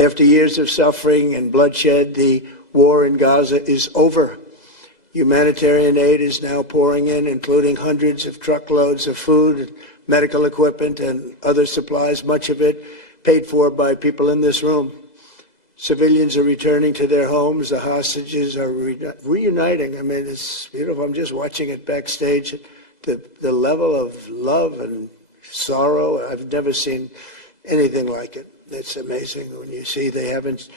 After years of suffering and bloodshed, the war in Gaza is over. Humanitarian aid is now pouring in, including hundreds of truckloads of food, medical equipment, and other supplies, much of it paid for by people in this room. Civilians are returning to their homes. The hostages are reuniting. I mean, it's beautiful. I'm just watching it backstage. The level of love and sorrow, I've never seen anything like it. It's amazing when you see they haven't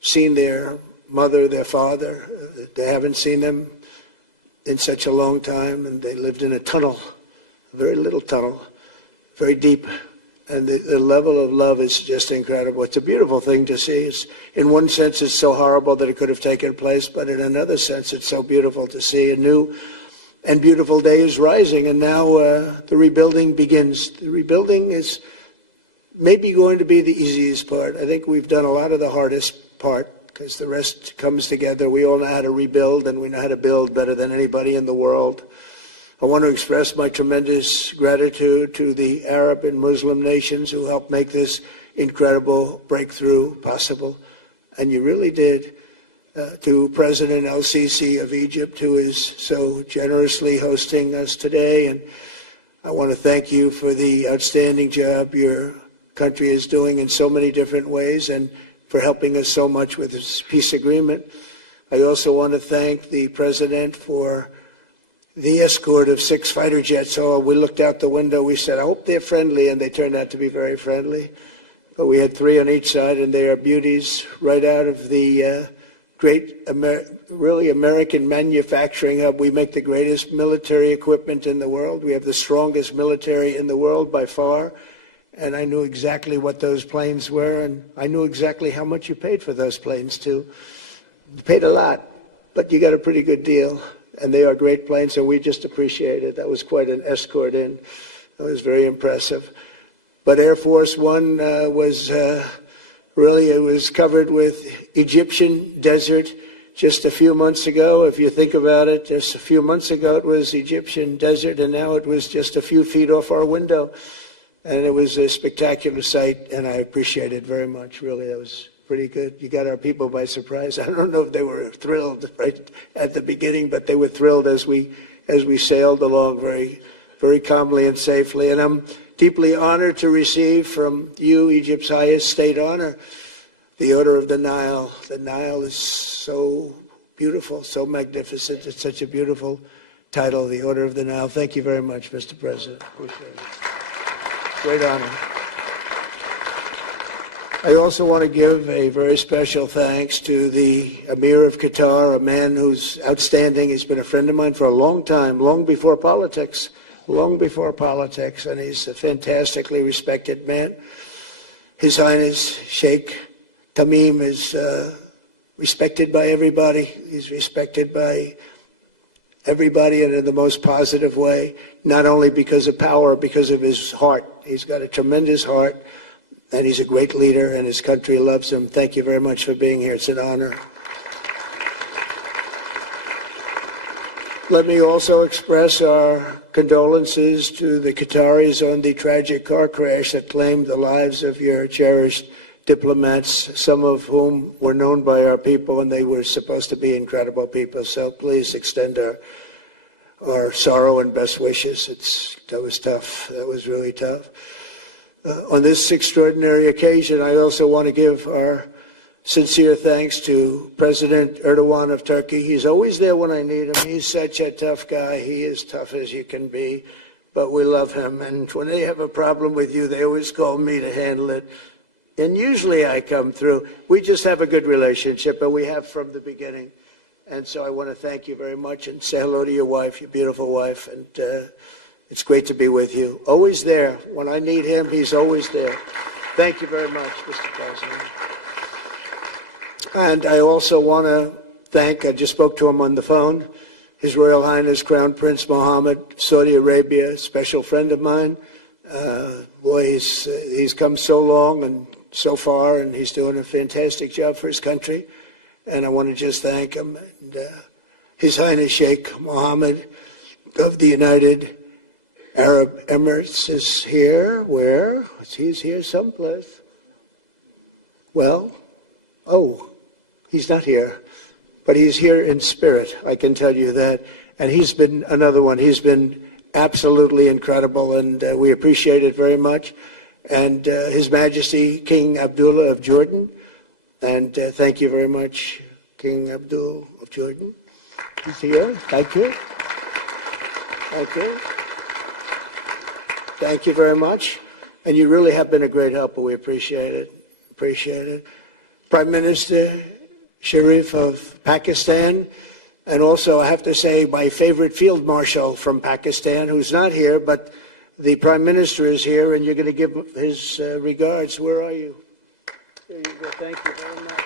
seen their mother, their father. They haven't seen them in such a long time, and they lived in a tunnel, a very little tunnel, very deep. And the level of love is just incredible. It's a beautiful thing to see. In one sense, it's so horrible that it could have taken place, but in another sense, it's so beautiful to see. A new and beautiful day is rising, and now the rebuilding begins. The rebuilding is maybe going to be the easiest part. I think we've done a lot of the hardest part, because the rest comes together. We all know how to rebuild, and we know how to build better than anybody in the world. I want to express my tremendous gratitude to the Arab and Muslim nations who helped make this incredible breakthrough possible. And you really did. To President El-Sisi of Egypt, who is so generously hosting us today. And I want to thank you for the outstanding job your country is doing in so many different ways, and for helping us so much with this peace agreement. I also want to thank the President for the escort of 6 fighter jets. Oh, we looked out the window, we said, I hope they're friendly, and they turned out to be very friendly. But we had 3 on each side, and they are beauties right out of the great, really American manufacturing hub. We make the greatest military equipment in the world. We have the strongest military in the world by far. And I knew exactly what those planes were, and I knew exactly how much you paid for those planes, too. You paid a lot, but you got a pretty good deal. And they are great planes, and we just appreciate it. That was quite an escort in. That was very impressive. But Air Force One was really, it was covered with Egyptian desert just a few months ago. If you think about it, just a few months ago it was Egyptian desert, and now it was just a few feet off our window. And it was a spectacular sight, and I appreciate it very much. Really, that was pretty good. You got our people by surprise. I don't know if they were thrilled right at the beginning, but they were thrilled as we sailed along very, very calmly and safely. And I'm deeply honored to receive from you, Egypt's highest state honor, the Order of the Nile. The Nile is so beautiful, so magnificent. It's such a beautiful title, the Order of the Nile. Thank you very much, Mr. President. Appreciate it. Great honor. I also want to give a very special thanks to the Emir of Qatar, a man who's outstanding. He's been a friend of mine for a long time, long before politics, and he's a fantastically respected man. His Highness Sheikh Tamim is respected by everybody. He's respected by everybody, and in the most positive way, not only because of power, because of his heart. He's got a tremendous heart. And he's a great leader, and his country loves him. Thank you very much for being here. It's an honor. Let me also express our condolences to the Qataris on the tragic car crash that claimed the lives of your cherished diplomats, some of whom were known by our people, and they were supposed to be incredible people. So please extend our sorrow and best wishes. That was tough. That was really tough. On this extraordinary occasion, I also want to give our sincere thanks to President Erdogan of Turkey. He's always there when I need him. He's such a tough guy. He is tough as you can be, but we love him. And when they have a problem with you, they always call me to handle it. And usually I come through. We just have a good relationship, and we have from the beginning. And so I want to thank you very much and say hello to your wife, your beautiful wife. And it's great to be with you. Always there. When I need him, he's always there. Thank you very much, Mr. President. And I also want to thank, I just spoke to him on the phone, His Royal Highness Crown Prince Mohammed, Saudi Arabia, a special friend of mine. Boy, he's come so long and so far, and he's doing a fantastic job for his country. And I want to just thank him. And, His Highness Sheikh Mohammed of the United Arab Emirates is here. Where? He's here someplace. Well, he's not here, but he's here in spirit, I can tell you that. And he's been another one. He's been absolutely incredible, and we appreciate it very much. And His Majesty King Abdullah of Jordan, and thank you very much, King Abdul of Jordan. He's here. Thank you. Thank you. Thank you very much. And you really have been a great helper. We appreciate it. Appreciate it. Prime Minister Sharif of Pakistan, and also I have to say my favorite Field Marshal from Pakistan, who's not here, but the Prime Minister is here, and you're going to give his regards. Where are you? There you go. Thank you very much.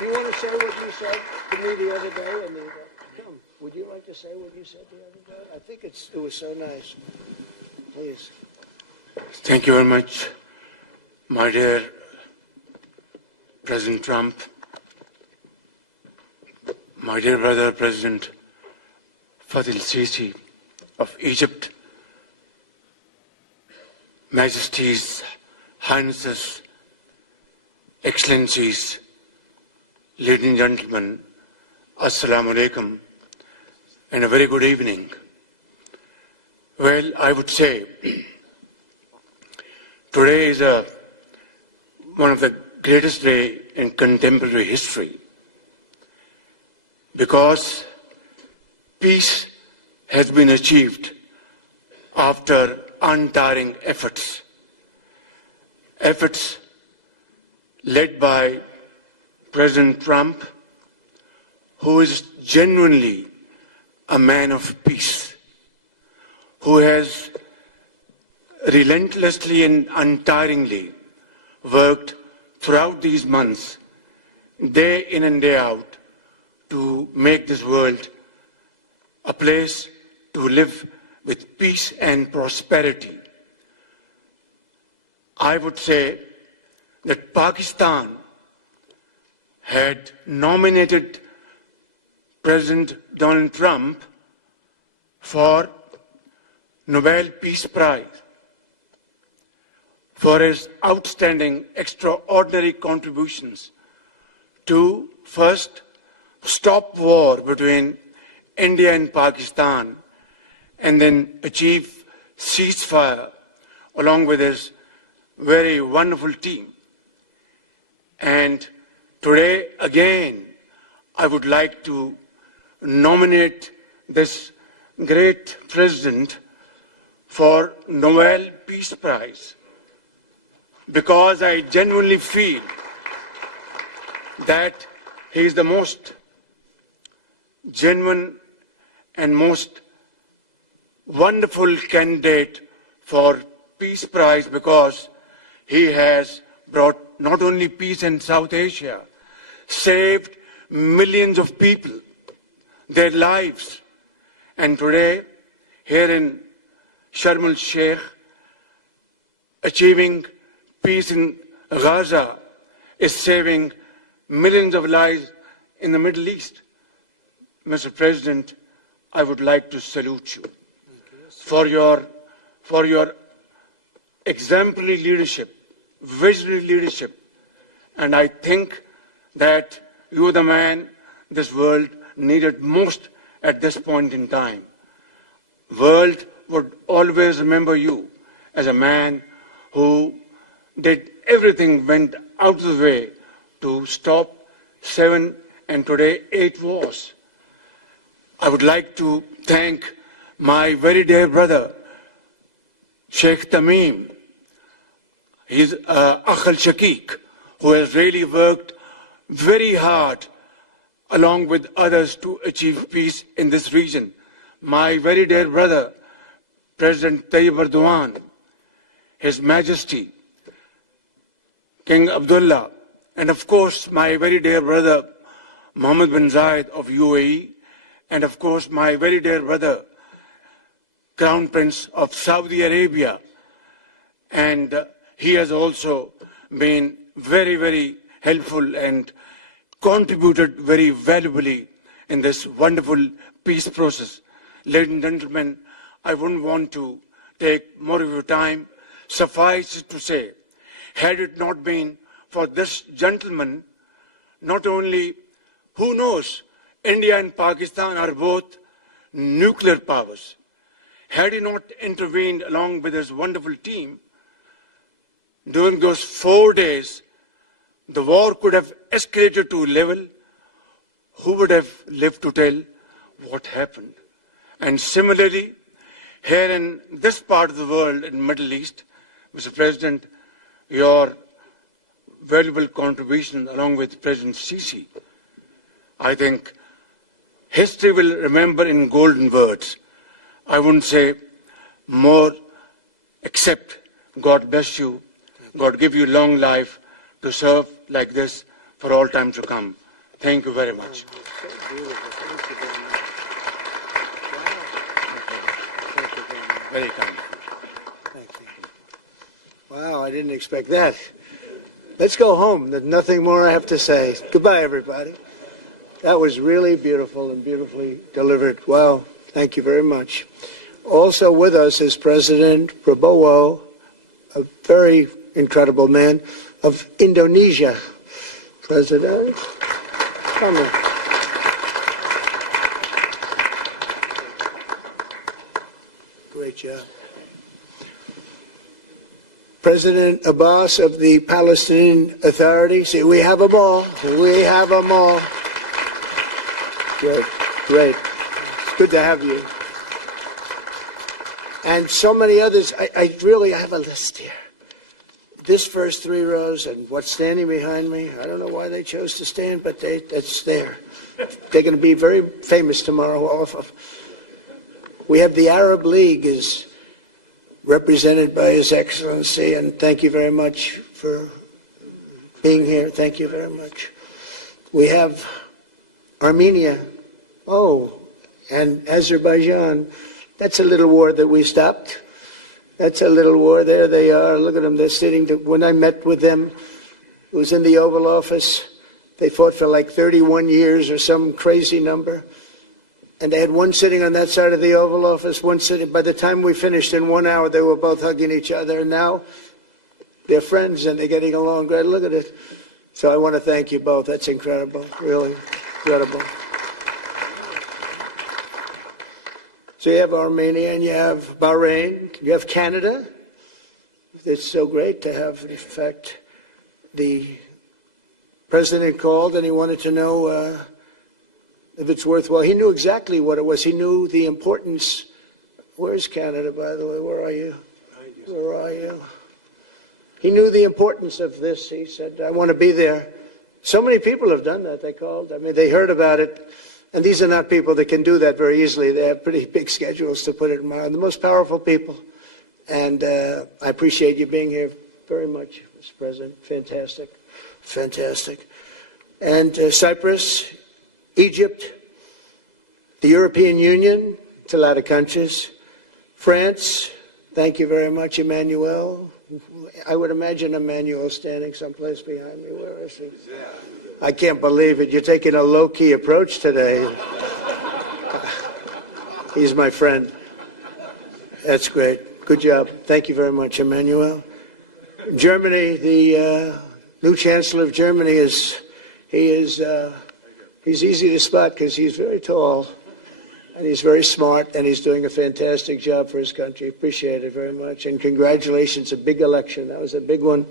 Do you want to say what you said to me the other day? Come. Would you like to say what you said the other day? I think it was so nice. Please. Thank you very much, my dear President Trump, my dear brother President Fath el-Sisi of Egypt, Majesties, Highnesses, Excellencies, ladies and gentlemen, Assalamu alaikum, and a very good evening. Well, I would say today is one of the greatest days in contemporary history, because peace has been achieved after untiring efforts led by President Trump, who is genuinely a man of peace, who has relentlessly and untiringly worked throughout these months, day in and day out, to make this world a place to live with peace and prosperity. I would say that Pakistan had nominated President Donald Trump for Nobel Peace Prize for his outstanding, extraordinary contributions to first stop war between India and Pakistan, and then achieve ceasefire along with his very wonderful team. And today, again, I would like to nominate this great president for Nobel Peace Prize, because I genuinely feel that he is the most genuine and most wonderful candidate for Peace Prize, because he has brought not only peace in South Asia, saved millions of people, their lives, and today, here in Sharm el-Sheikh, achieving peace in Gaza is saving millions of lives in the Middle East. Mr. President, I would like to salute you for your exemplary leadership, visionary leadership, and I think that you are the man this world needed most at this point in time. World would always remember you as a man who did everything, went out of the way to stop 7 and today 8 wars. I would like to thank my very dear brother, Sheikh Tamim. He's Akh al-Shaqiq, who has really worked very hard along with others to achieve peace in this region. My very dear brother, President Tayyip Erdogan, His Majesty, King Abdullah, and of course my very dear brother, Mohammed bin Zayed of UAE, and of course my very dear brother, Crown Prince of Saudi Arabia. And he has also been very, very helpful and contributed very valuably in this wonderful peace process. Ladies and gentlemen, I wouldn't want to take more of your time. Suffice it to say, had it not been for this gentleman, not only, who knows, India and Pakistan are both nuclear powers. Had he not intervened along with his wonderful team, during those 4 days, the war could have escalated to a level. Who would have lived to tell what happened? And similarly, here in this part of the world, in the Middle East, Mr. President, your valuable contribution along with President Sisi, I think history will remember in golden words. I wouldn't say more, except God bless you, God give you long life to serve like this for all time to come. Thank you very much. Very kind. Thank you. Wow, I didn't expect that. Let's go home. There's nothing more I have to say. Goodbye, everybody. That was really beautiful and beautifully delivered. Wow, thank you very much. Also with us is President Prabowo, a very incredible man, of Indonesia. President, come here. Great job. President Abbas of the Palestinian Authority. See, we have them all. We have them all. Good. Great. It's good to have you. And so many others. I really have a list here. This first 3 rows and what's standing behind me, I don't know why they chose to stand, but that's there. They're going to be very famous tomorrow also. We have the Arab League is represented by His Excellency, and thank you very much for being here. Thank you very much. We have Armenia, and Azerbaijan. That's a little war that we stopped. That's a little war. There they are. Look at them. They're sitting. When I met with them, it was in the Oval Office. They fought for like 31 years or some crazy number. And they had one sitting on that side of the Oval Office, one sitting. By the time we finished in 1 hour, they were both hugging each other. And now they're friends and they're getting along great. Look at it. So I want to thank you both. That's incredible. Really incredible. So you have Armenia and you have Bahrain, you have Canada. It's so great to have, in fact, the president called and he wanted to know if it's worthwhile. He knew exactly what it was. He knew the importance. Where's Canada, by the way? Where are you? Where are you? He knew the importance of this. He said, I want to be there. So many people have done that. They called. I mean, they heard about it. And these are not people that can do that very easily. They have pretty big schedules to put it in mind. The most powerful people. And I appreciate you being here very much, Mr. President. Fantastic. Fantastic. And Cyprus, Egypt, the European Union, it's a lot of countries. France, thank you very much, Emmanuel. I would imagine Emmanuel standing someplace behind me. Where is he? I can't believe it. You're taking a low-key approach today. He's my friend. That's great. Good job. Thank you very much, Emmanuel. Germany, the new Chancellor of Germany he's easy to spot because he's very tall and he's very smart and he's doing a fantastic job for his country. Appreciate it very much. And congratulations, a big election. That was a big one.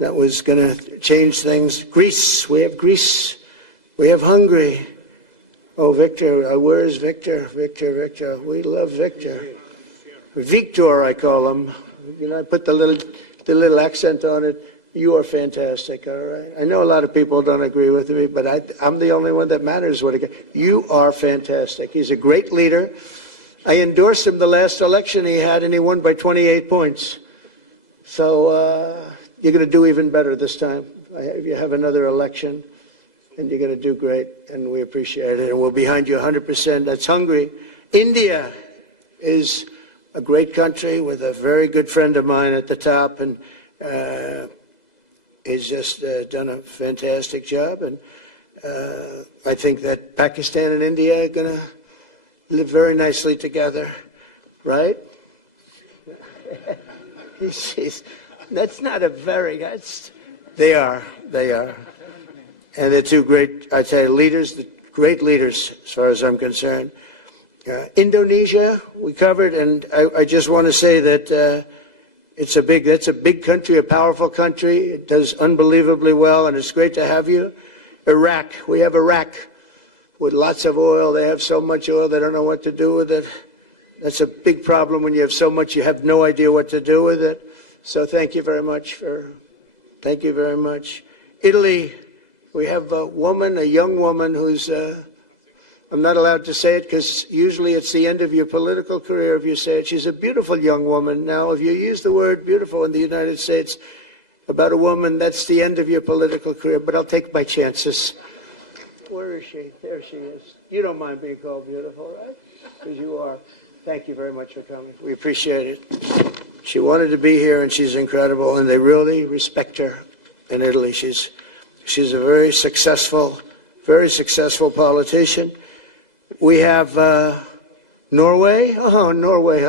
That was going to change things. Greece, we have Greece. We have Hungary. Oh, Victor, where's Victor? Victor. We love Victor. Victor, I call him. You know, I put the little accent on it. You are fantastic, all right? I know a lot of people don't agree with me, but I'm the only one that matters. You are fantastic. He's a great leader. I endorsed him the last election he had, and he won by 28 points. So you're going to do even better this time. You have another election, and you're going to do great, and we appreciate it. And we're behind you 100%. That's Hungary. India is a great country with a very good friend of mine at the top, and he's just done a fantastic job. And I think that Pakistan and India are going to live very nicely together, right? That's not a very, they are. And they're two great, I'd say, leaders, great leaders as far as I'm concerned. Indonesia, we covered, and I just want to say that that's a big country, a powerful country. It does unbelievably well, and it's great to have you. Iraq, we have Iraq with lots of oil. They have so much oil, they don't know what to do with it. That's a big problem when you have so much, you have no idea what to do with it. So thank you very much thank you very much. Italy, we have a young woman who's, I'm not allowed to say it because usually it's the end of your political career if you say it. She's a beautiful young woman. Now, if you use the word beautiful in the United States about a woman, that's the end of your political career, but I'll take my chances. Where is she? There she is. You don't mind being called beautiful, right? Because you are. Thank you very much for coming. We appreciate it. She wanted to be here, and she's incredible, and they really respect her in Italy. She's a very successful politician. We have Norway. Oh, Norway.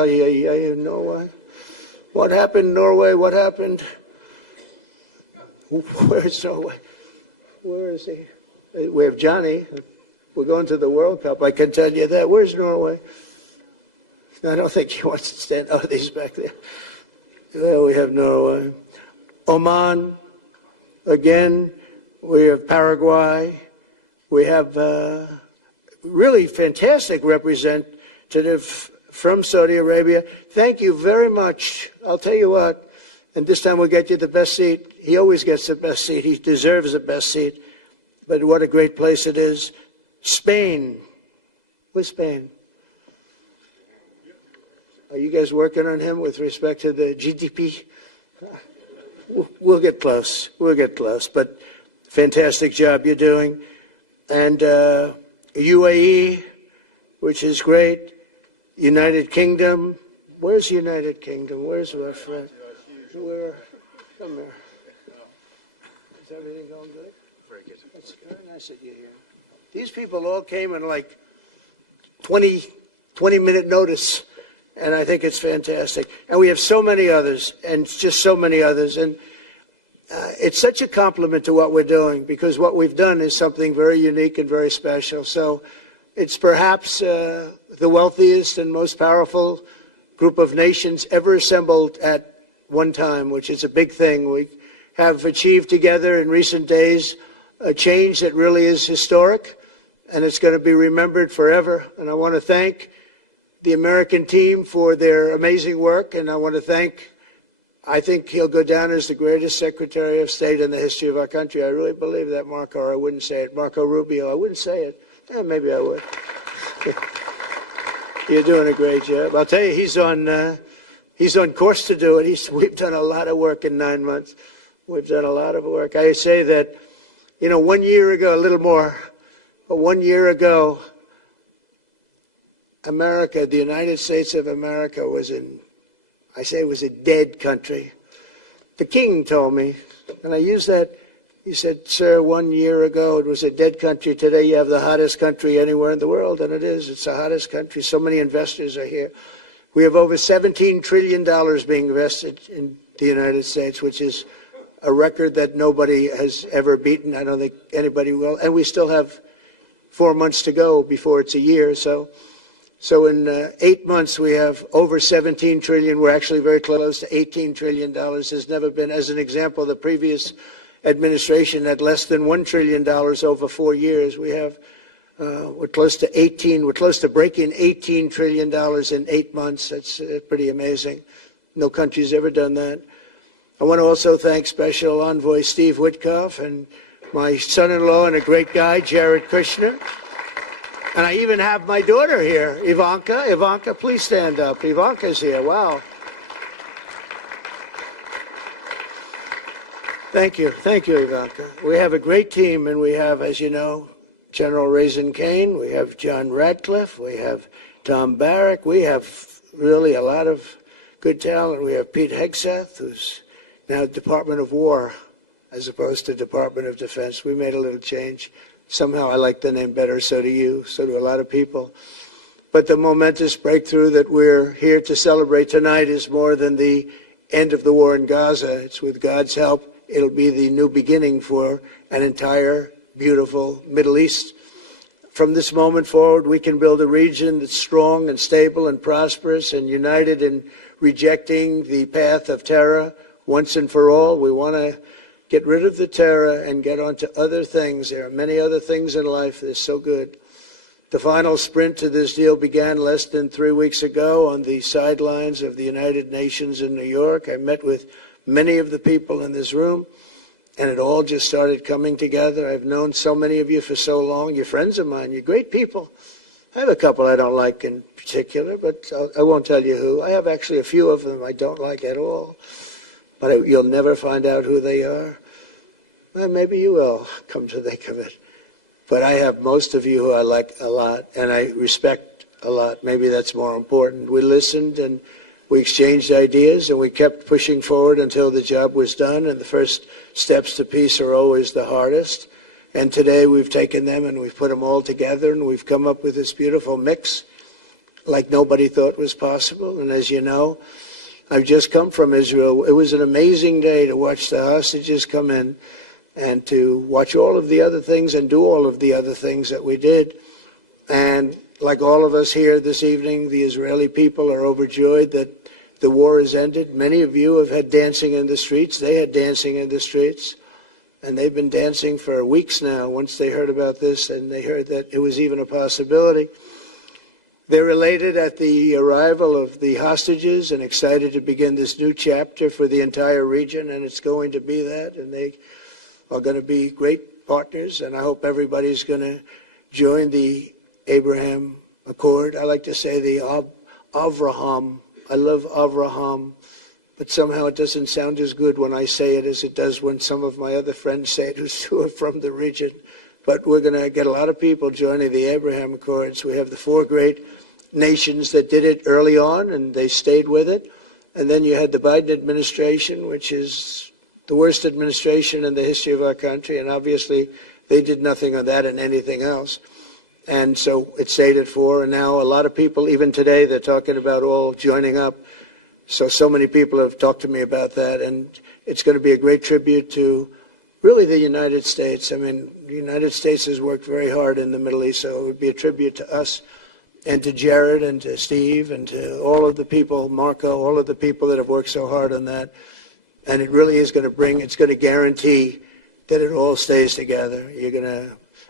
Norway. What happened, Norway? What happened? Where's Norway? Where is he? We have Johnny. We're going to the World Cup. I can tell you that. Where's Norway? I don't think he wants to stand. Oh, he's back there. Well, we have Norway. Oman. Again, we have Paraguay. We have really fantastic representative from Saudi Arabia. Thank you very much. I'll tell you what, and this time we'll get you the best seat. He always gets the best seat. He deserves the best seat. But what a great place it is. Spain. Where's Spain? Are you guys working on him with respect to the GDP? We'll get close. We'll get close. But fantastic job you're doing. And UAE, which is great. United Kingdom. Where's the United Kingdom? Where's our friend? Come here. Is everything going good? Very good. That's very nice that you're here. These people all came in like 20-minute notice. And I think it's fantastic. And we have so many others, and just so many others. And it's such a compliment to what we're doing, because what we've done is something very unique and very special. So it's perhaps the wealthiest and most powerful group of nations ever assembled at one time, which is a big thing. We have achieved together in recent days a change that really is historic, and it's going to be remembered forever. And I want to thank the American team for their amazing work, and I want to thank, I think he'll go down as the greatest Secretary of State in the history of our country. I really believe that, Marco, or I wouldn't say it. Marco Rubio, I wouldn't say it. Maybe I would. You're doing a great job. I'll tell you, he's on course to do it. We've done a lot of work in 9 months. We've done a lot of work. I say that, 1 year ago, a little more, but 1 year ago, America, the United States of America was it was a dead country. The king told me, and I used that, he said, sir, 1 year ago it was a dead country. Today you have the hottest country anywhere in the world, and it is. It's the hottest country. So many investors are here. We have over $17 trillion being invested in the United States, which is a record that nobody has ever beaten. I don't think anybody will. And we still have 4 months to go before it's a year. So in 8 months, we have over 17 trillion. We're actually very close to $18 trillion. There's never been, as an example, the previous administration had less than $1 trillion over 4 years. We have, we're close to breaking $18 trillion in 8 months. That's pretty amazing. No country's ever done that. I want to also thank Special Envoy Steve Witkoff and my son-in-law and a great guy, Jared Kushner. And I even have my daughter here, Ivanka. Ivanka, please stand up. Ivanka's here. Wow. Thank you. Thank you, Ivanka. We have a great team, and we have, as you know, General Raisin Kane. We have John Radcliffe. We have Tom Barrack. We have really a lot of good talent. We have Pete Hegseth, who's now Department of War as opposed to Department of Defense. We made a little change. Somehow I like the name better, so do you, so do a lot of people. But the momentous breakthrough that we're here to celebrate tonight is more than the end of the war in Gaza. It's with God's help, it'll be the new beginning for an entire beautiful Middle East. From this moment forward, we can build a region that's strong and stable and prosperous and united in rejecting the path of terror once and for all. We want to get rid of the terror and get on to other things. There are many other things in life that are so good. The final sprint to this deal began less than 3 weeks ago on the sidelines of the United Nations in New York. I met with many of the people in this room, and it all just started coming together. I've known so many of you for so long. You're friends of mine. You're great people. I have a couple I don't like in particular, but I won't tell you who. I have actually a few of them I don't like at all, but you'll never find out who they are. Well, maybe you will, come to think of it. But I have most of you who I like a lot, and I respect a lot. Maybe that's more important. We listened, and we exchanged ideas, and we kept pushing forward until the job was done, and the first steps to peace are always the hardest. And today we've taken them, and we've put them all together, and we've come up with this beautiful mix like nobody thought was possible. And as you know, I've just come from Israel. It was an amazing day to watch the hostages come in, and to watch all of the other things and do all of the other things that we did. And like all of us here this evening, the Israeli people are overjoyed that the war has ended. Many of you have had dancing in the streets. They had dancing in the streets. And they've been dancing for weeks now once they heard about this and they heard that it was even a possibility. They're elated at the arrival of the hostages and excited to begin this new chapter for the entire region, and it's going to be that. And they are going to be great partners, and I hope everybody's going to join the Abraham Accord. I like to say the Avraham. I love Avraham, but somehow it doesn't sound as good when I say it as it does when some of my other friends say it who are from the region. But we're going to get a lot of people joining the Abraham Accords. We have the 4 great nations that did it early on, and they stayed with it. And then you had the Biden administration, which is the worst administration in the history of our country, and obviously they did nothing on that and anything else. And so it stayed at 4, and now a lot of people, even today, they're talking about all joining up. So many people have talked to me about that, and it's going to be a great tribute to really the United States. I mean, the United States has worked very hard in the Middle East, so it would be a tribute to us and to Jared and to Steve and to all of the people, Marco, all of the people that have worked so hard on that. And it really is going to it's going to guarantee that it all stays together. You're going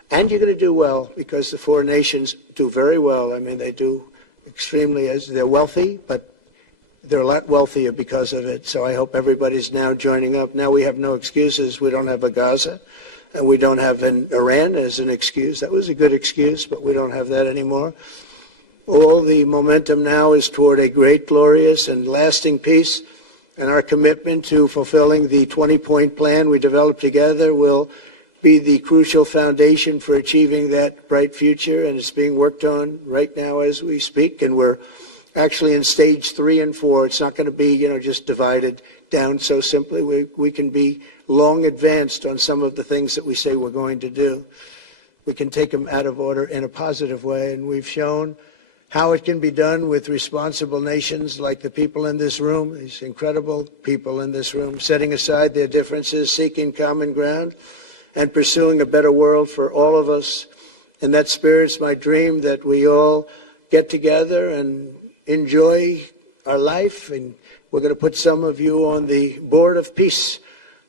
to do well, because the 4 nations do very well. I mean, they do extremely, as they're wealthy, but they're a lot wealthier because of it. So I hope everybody's now joining up. Now we have no excuses. We don't have a Gaza, and we don't have an Iran as an excuse. That was a good excuse, but we don't have that anymore. All the momentum now is toward a great, glorious, and lasting peace. And our commitment to fulfilling the 20-point plan we developed together will be the crucial foundation for achieving that bright future. And it's being worked on right now as we speak. And we're actually in stage 3 and 4. It's not going to be, just divided down so simply. We can be long advanced on some of the things that we say we're going to do. We can take them out of order in a positive way. And we've shown how it can be done with responsible nations like the people in this room, these incredible people in this room, setting aside their differences, seeking common ground, and pursuing a better world for all of us. In that spirit, it's my dream that we all get together and enjoy our life. And we're going to put some of you on the Board of Peace.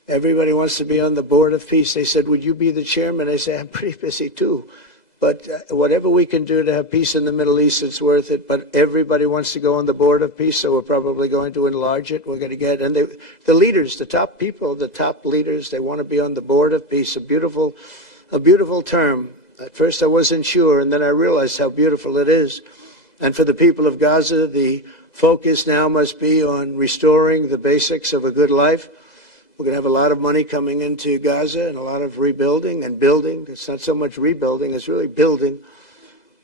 Everybody wants to be on the Board of Peace. They said, would you be the chairman? I say, I'm pretty busy too. But whatever we can do to have peace in the Middle East, it's worth it. But everybody wants to go on the Board of Peace, so we're probably going to enlarge it. We're going to get, and the leaders, the top people, the top leaders, they want to be on the Board of Peace. A beautiful term. At first I wasn't sure, and then I realized how beautiful it is. And for the people of Gaza, the focus now must be on restoring the basics of a good life. We're going to have a lot of money coming into Gaza and a lot of rebuilding and building. It's not so much rebuilding, it's really building,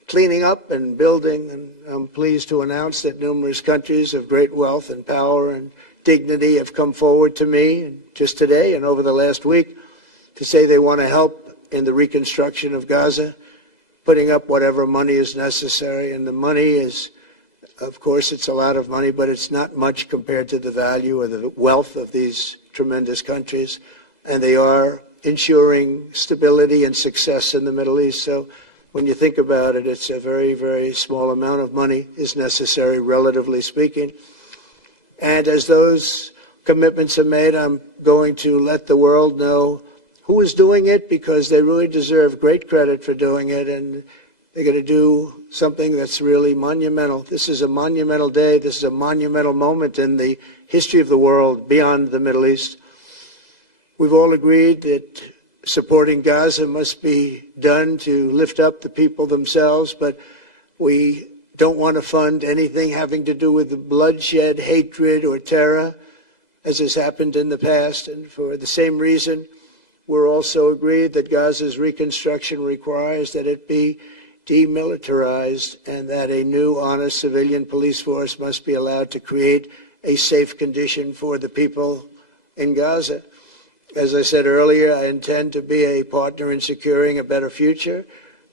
cleaning up and building. And I'm pleased to announce that numerous countries of great wealth and power and dignity have come forward to me just today and over the last week to say they want to help in the reconstruction of Gaza, putting up whatever money is necessary. And the money is, of course, it's a lot of money, but it's not much compared to the value or the wealth of these tremendous countries. And they are ensuring stability and success in the Middle East. So when you think about it, it's a very, very small amount of money is necessary, relatively speaking. And as those commitments are made, I'm going to let the world know who is doing it, because they really deserve great credit for doing it, and they're going to do something that's really monumental. This is a monumental day. This is a monumental moment in the history of the world beyond the Middle East. We've all agreed that supporting Gaza must be done to lift up the people themselves, but we don't want to fund anything having to do with the bloodshed, hatred, or terror, as has happened in the past. And for the same reason, we're also agreed that Gaza's reconstruction requires that it be demilitarized and that a new, honest civilian police force must be allowed to create a safe condition for the people in Gaza. As I said earlier, I intend to be a partner in securing a better future.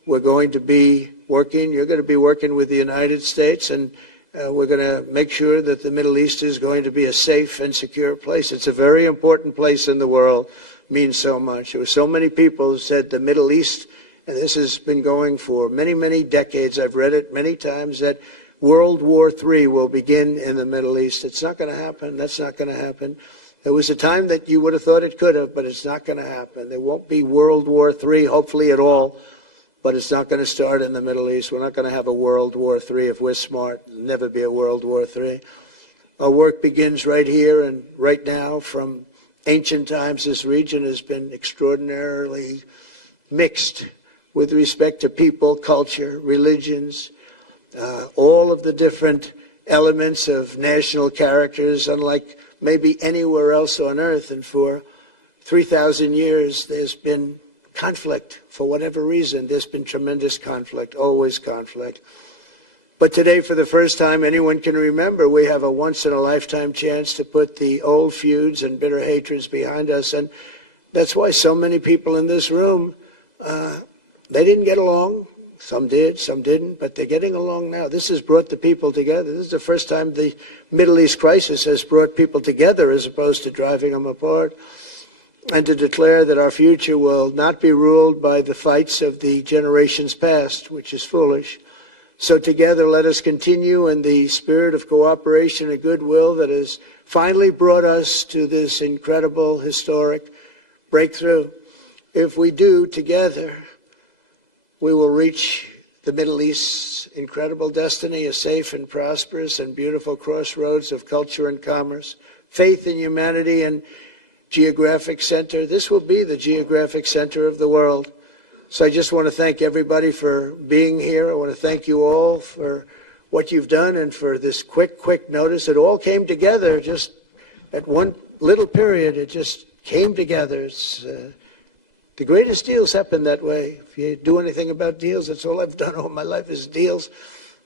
We're going to be working, you're going to be working with the United States, and we're going to make sure that the Middle East is going to be a safe and secure place. It's a very important place in the world, means so much. There were so many people who said the Middle East, and this has been going for many, many decades, I've read it many times, that World War III will begin in the Middle East. It's not going to happen. That's not going to happen. There was a time that you would have thought it could have, but it's not going to happen. There won't be World War III, hopefully at all, but it's not going to start in the Middle East. We're not going to have a World War III if we're smart. There'll never be a World War III. Our work begins right here and right now. From ancient times, this region has been extraordinarily mixed with respect to people, culture, religions, all of the different elements of national characters, unlike maybe anywhere else on earth. And for 3,000 years, there's been conflict. For whatever reason, there's been tremendous conflict, always conflict. But today, for the first time anyone can remember, we have a once-in-a-lifetime chance to put the old feuds and bitter hatreds behind us. And that's why so many people in this room, they didn't get along. Some did, some didn't, but they're getting along now. This has brought the people together. This is the first time the Middle East crisis has brought people together as opposed to driving them apart. And to declare that our future will not be ruled by the fights of the generations past, which is foolish. So together, let us continue in the spirit of cooperation and goodwill that has finally brought us to this incredible, historic breakthrough. If we do together, we will reach the Middle East's incredible destiny, a safe and prosperous and beautiful crossroads of culture and commerce, faith in humanity and geographic center. This will be the geographic center of the world. So I just want to thank everybody for being here. I want to thank you all for what you've done and for this quick notice. It all came together just at one little period. It just came together. It's, the greatest deals happen that way. If you do anything about deals, that's all I've done all my life is deals.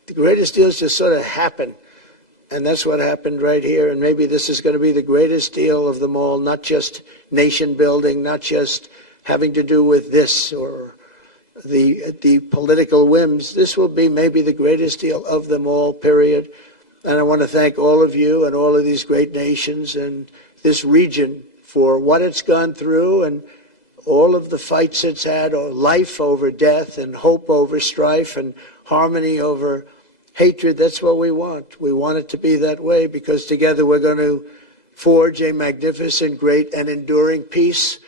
The greatest deals just sort of happen. And that's what happened right here. And maybe this is going to be the greatest deal of them all, not just nation building, not just having to do with this or the political whims. This will be maybe the greatest deal of them all, period. And I want to thank all of you and all of these great nations and this region for what it's gone through and all of the fights it's had, or life over death and hope over strife and harmony over hatred. That's what we want. We want it to be that way because together we're going to forge a magnificent, great, and enduring peace.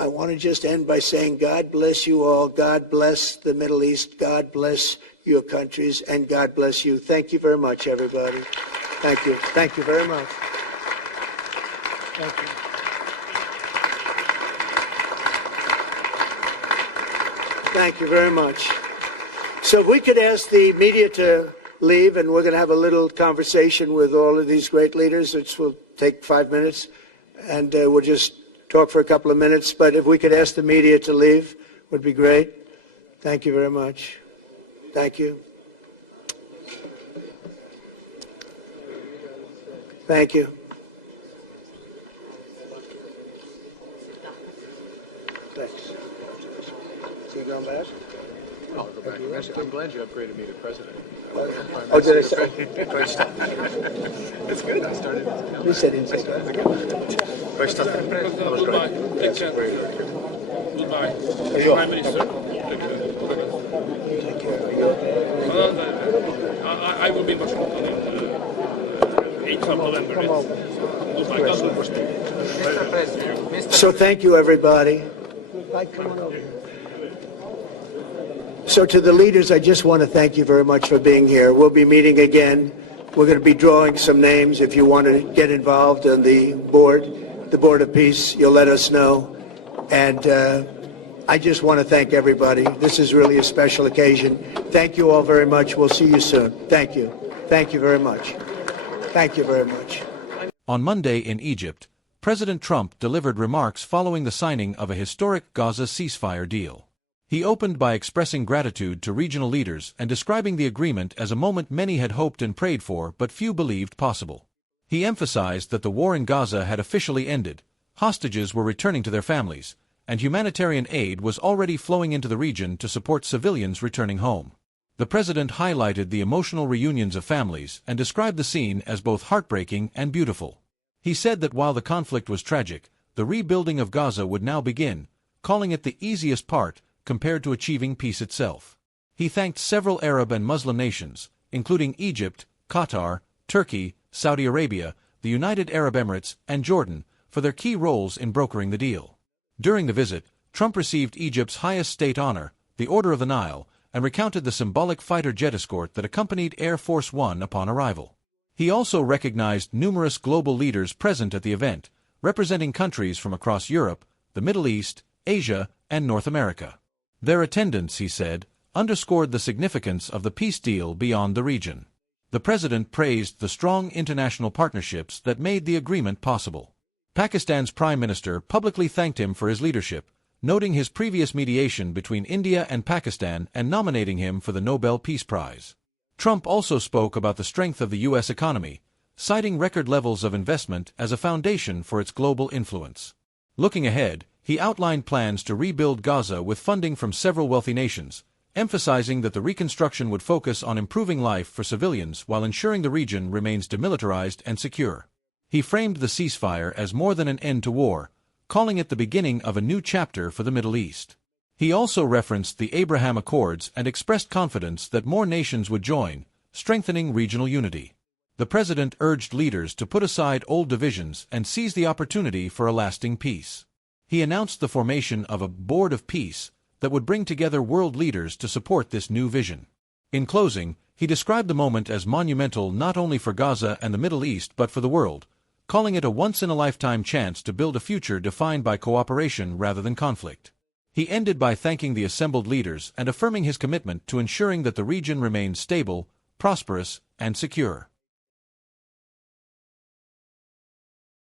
I want to just end by saying God bless you all. God bless the Middle East. God bless your countries. And God bless you. Thank you very much, everybody. Thank you. Thank you very much. Thank you. Thank you very much. So if we could ask the media to leave, and we're going to have a little conversation with all of these great leaders, which will take 5 minutes, and we'll just talk for a couple of minutes. But if we could ask the media to leave, would be great. Thank you very much. Thank you. Thank you. Thanks. So you going back? I'll go back to Mexico. I'm glad you upgraded me to president. Oh, did I say? It's good. I started. You said inside. Goodbye. Take care. Goodbye. Prime Minister. I will be in Washington in 8th of November. Goodbye. God bless. Mr. President, So thank you, everybody. So to the leaders, I just want to thank you very much for being here. We'll be meeting again. We're going to be drawing some names. If you want to get involved on the Board of Peace, you'll let us know. And I just want to thank everybody. This is really a special occasion. Thank you all very much. We'll see you soon. Thank you. Thank you very much. Thank you very much. On Monday in Egypt, President Trump delivered remarks following the signing of a historic Gaza ceasefire deal. He opened by expressing gratitude to regional leaders and describing the agreement as a moment many had hoped and prayed for but few believed possible. He emphasized that the war in Gaza had officially ended, hostages were returning to their families, and humanitarian aid was already flowing into the region to support civilians returning home. The president highlighted the emotional reunions of families and described the scene as both heartbreaking and beautiful. He said that while the conflict was tragic, the rebuilding of Gaza would now begin, calling it the easiest part compared to achieving peace itself. He thanked several Arab and Muslim nations, including Egypt, Qatar, Turkey, Saudi Arabia, the United Arab Emirates, and Jordan, for their key roles in brokering the deal. During the visit, Trump received Egypt's highest state honor, the Order of the Nile, and recounted the symbolic fighter jet escort that accompanied Air Force One upon arrival. He also recognized numerous global leaders present at the event, representing countries from across Europe, the Middle East, Asia, and North America. Their attendance, he said, underscored the significance of the peace deal beyond the region. The president praised the strong international partnerships that made the agreement possible. Pakistan's prime minister publicly thanked him for his leadership, noting his previous mediation between India and Pakistan and nominating him for the Nobel Peace Prize. Trump also spoke about the strength of the U.S. economy, citing record levels of investment as a foundation for its global influence. Looking ahead, he outlined plans to rebuild Gaza with funding from several wealthy nations, emphasizing that the reconstruction would focus on improving life for civilians while ensuring the region remains demilitarized and secure. He framed the ceasefire as more than an end to war, calling it the beginning of a new chapter for the Middle East. He also referenced the Abraham Accords and expressed confidence that more nations would join, strengthening regional unity. The president urged leaders to put aside old divisions and seize the opportunity for a lasting peace. He announced the formation of a Board of Peace that would bring together world leaders to support this new vision. In closing, he described the moment as monumental not only for Gaza and the Middle East but for the world, calling it a once-in-a-lifetime chance to build a future defined by cooperation rather than conflict. He ended by thanking the assembled leaders and affirming his commitment to ensuring that the region remains stable, prosperous, and secure.